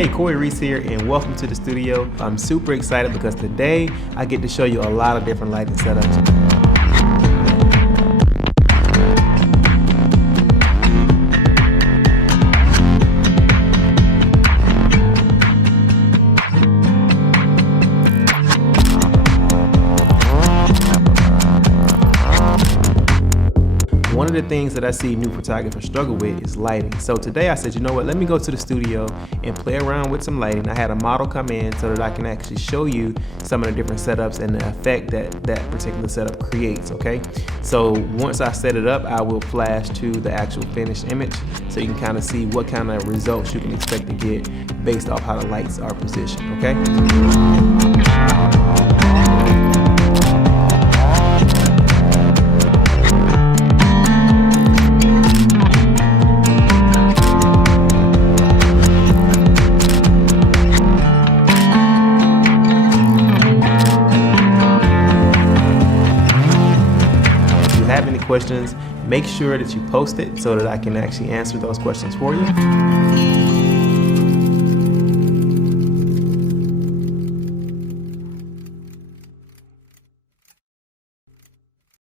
Hey, Corey Reese here, and welcome to the studio. I'm super excited because today I get to show you a lot of different lighting setups. One of the things that I see new photographers struggle with is lighting. So today I said, you know what, let me go to the studio and play around with some lighting. I had a model come in so that I can actually show you some of the different setups and the effect that that particular setup creates, okay? So once I set it up, I will flash to the actual finished image so you can kind of see what kind of results you can expect to get based off how the lights are positioned, okay? Have any questions, make sure that you post it so that I can actually answer those questions for you.